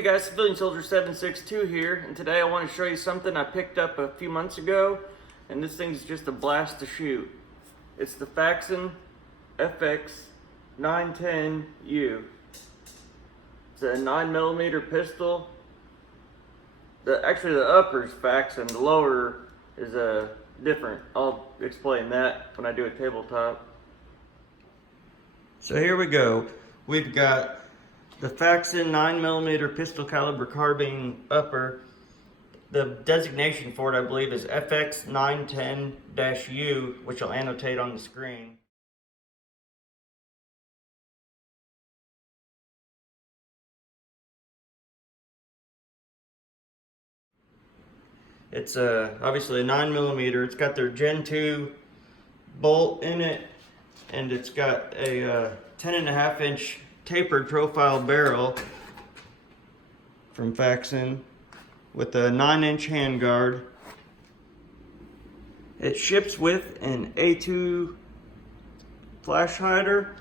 Hey guys, Civilian Soldier 762 here, and today I want to show you something I picked up a few months ago, and this thing's just a blast to shoot. It's the Faxon FX910-U. It's a 9mm pistol. Actually the upper is Faxon, the lower is different. I'll explain that when I do a tabletop. So here we go. We've got the Faxon 9mm pistol caliber carbine upper. The designation for it, I believe, is FX910-U, which I'll annotate on the screen. It's obviously a 9mm. It's got their Gen 2 bolt in it, and it's got a 10.5-inch tapered profile barrel from Faxon with a 9-inch handguard. It ships with an A2 flash hider.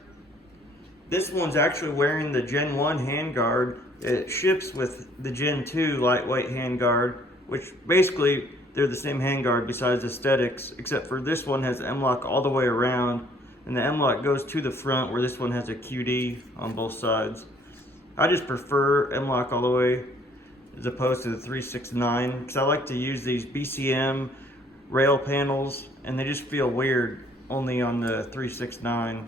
This one's actually wearing the Gen 1 handguard. It ships with the Gen 2 lightweight handguard, which basically they're the same handguard besides aesthetics, except for this one has M-LOK all the way around, and the M-LOK goes to the front where this one has a QD on both sides. I just prefer M-LOK all the way as opposed to the 369 because I like to use these BCM rail panels and they just feel weird only on the 369.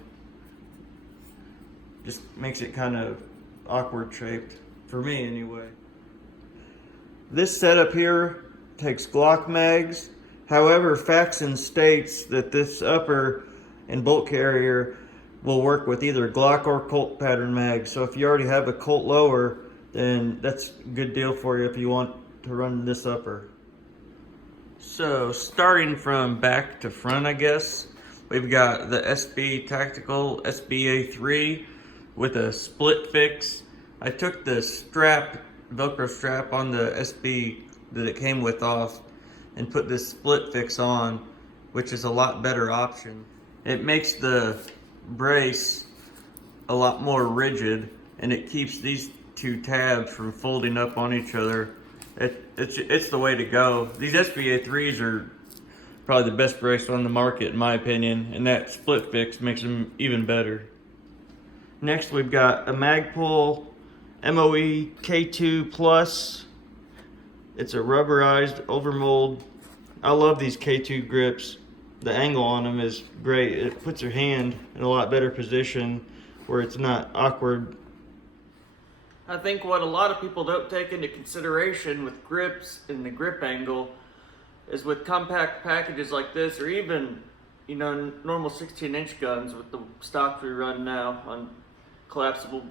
Just makes it kind of awkward shaped, for me anyway. This setup here takes Glock mags. However, Faxon states that this upper and bolt carrier will work with either Glock or Colt pattern mags. So if you already have a Colt lower, then that's a good deal for you if you want to run this upper. So starting from back to front, I guess, we've got the SB Tactical SBA3 with a split fix. I took the Velcro strap on the SB that it came with off and put this split fix on, which is a lot better option. It makes the brace a lot more rigid and it keeps these two tabs from folding up on each other. It's the way to go. These SBA3s are probably the best brace on the market in my opinion, and that split fix makes them even better. Next we've got a Magpul MOE K2 Plus. It's a rubberized overmold. I love these K2 grips. The angle on them is great. It puts your hand in a lot better position where it's not awkward. I think what a lot of people don't take into consideration with grips and the grip angle is with compact packages like this, or even, you know, normal 16-inch guns with the stock we run now on collapsible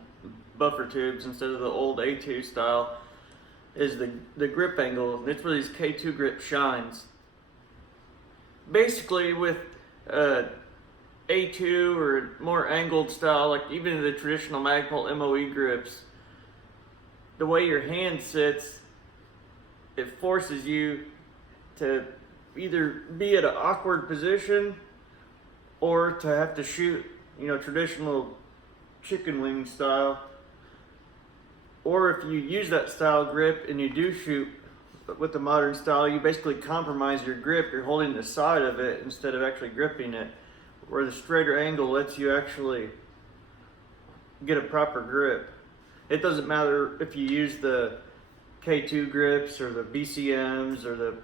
buffer tubes instead of the old A2 style, is the grip angle. It's where these K2 grip shines. Basically with A2 or more angled style, like even the traditional Magpul MOE grips, the way your hand sits, it forces you to either be at an awkward position or to have to shoot, you know, traditional chicken wing style. Or if you use that style grip and you do shoot with the modern style, you basically compromise your grip. You're holding the side of it instead of actually gripping it, where the straighter angle lets you actually get a proper grip. It doesn't matter if you use the K2 grips or the BCMs or the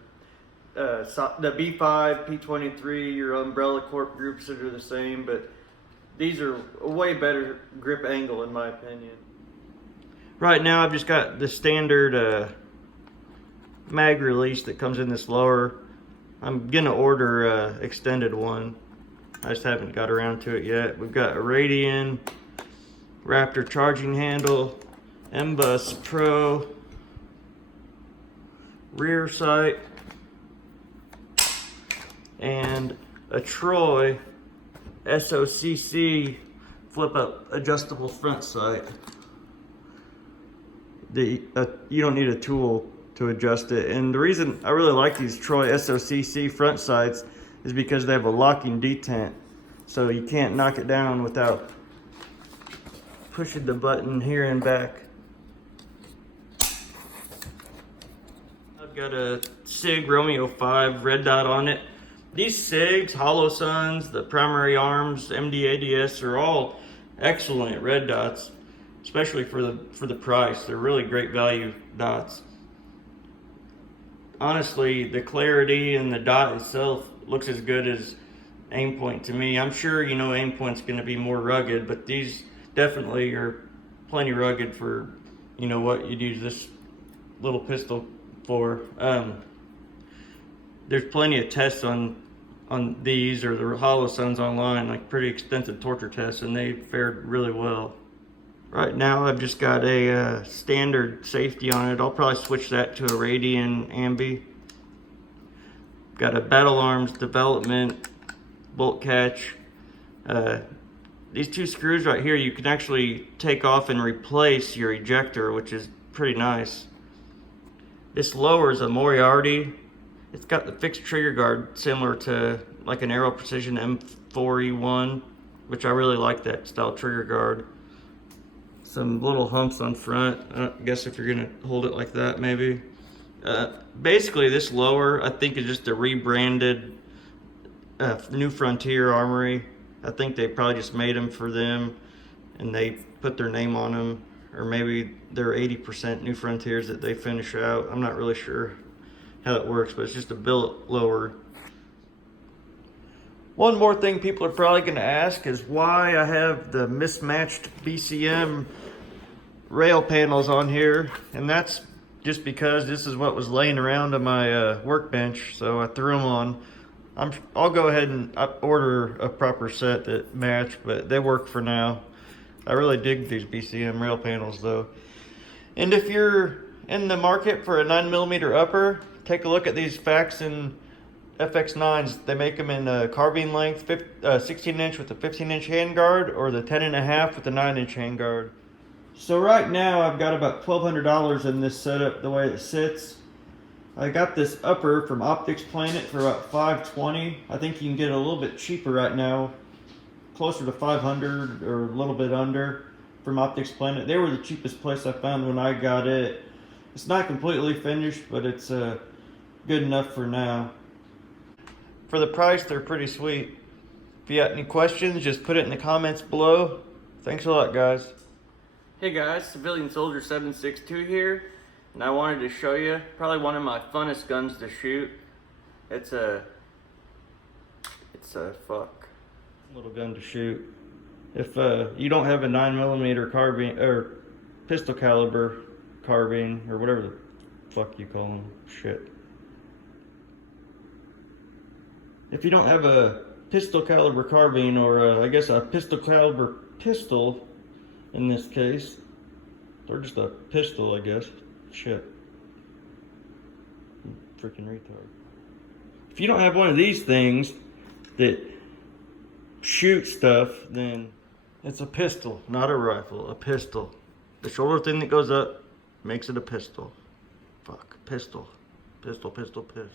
B5, P23, your Umbrella Corp groups that are the same, but these are a way better grip angle in my opinion. Right now I've just got the standard mag release that comes in this lower. I'm gonna order extended one. I just haven't got around to it yet. We've got a Radian Raptor charging handle, M-Bus Pro rear sight, and a Troy SOCC flip-up adjustable front sight. You don't need a tool to adjust it. And the reason I really like these Troy SOCC front sights is because they have a locking detent. So you can't knock it down without pushing the button here and back. Got a SIG Romeo 5 red dot on it. These SIGs, Hollow Suns, the primary arms, MD-ADS are all excellent red dots, especially for the price. They're really great value dots. Honestly, the clarity and the dot itself looks as good as Aimpoint to me. I'm sure you know Aimpoint's going to be more rugged, but these definitely are plenty rugged for, you know, what you'd use this little pistol for. There's plenty of tests on these or the Hollow Suns online, like pretty extensive torture tests, and they fared really well. Right now I've just got a standard safety on it. I'll probably switch that to a Radian Ambi. Got a Battle Arms development bolt catch. These two screws right here, you can actually take off and replace your ejector, which is pretty nice. This lower is a Moriarty. It's got the fixed trigger guard similar to like an Aero Precision M4E1, which I really like that style trigger guard. Some little humps on front. I guess if you're gonna hold it like that, maybe. Basically, this lower I think is just a rebranded New Frontier Armory. I think they probably just made them for them, and they put their name on them, or maybe they're 80% New Frontiers that they finish out. I'm not really sure how it works, but it's just a billet lower. One more thing people are probably going to ask is why I have the mismatched BCM rail panels on here, and that's just because this is what was laying around on my workbench, so I threw them on. I'll go ahead and order a proper set that match, but they work for now. I really dig these BCM rail panels though. And if you're in the market for a 9mm upper, take a look at these Faxon FX9s. They make them in carbine length, 16-inch with a 15-inch handguard, or the 10.5 with a 9-inch handguard. So right now I've got about $1,200 in this setup the way it sits. I got this upper from Optics Planet for about $520. I think you can get it a little bit cheaper right now, closer to $500 or a little bit under from Optics Planet. They were the cheapest place I found when I got it. It's not completely finished, but it's good enough for now. For the price, they're pretty sweet. If you got any questions, just put it in the comments below. Thanks a lot, guys. Hey guys, Civilian Soldier 762 here. And I wanted to show you probably one of my funnest guns to shoot. It's a little gun to shoot. If you don't have a 9mm carbine or pistol caliber carbine or whatever the fuck you call them, shit. If you don't have a pistol caliber carbine or I guess a pistol caliber pistol in this case, or just a pistol, I guess. Shit. Freaking retard. If you don't have one of these things that shoot stuff, then it's a pistol, not a rifle, a pistol. The shoulder thing that goes up makes it a pistol. Fuck, pistol. Pistol, pistol, pistol.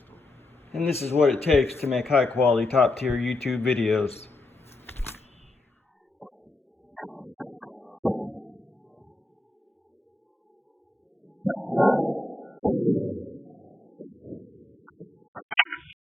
And this is what it takes to make high quality, top tier YouTube videos.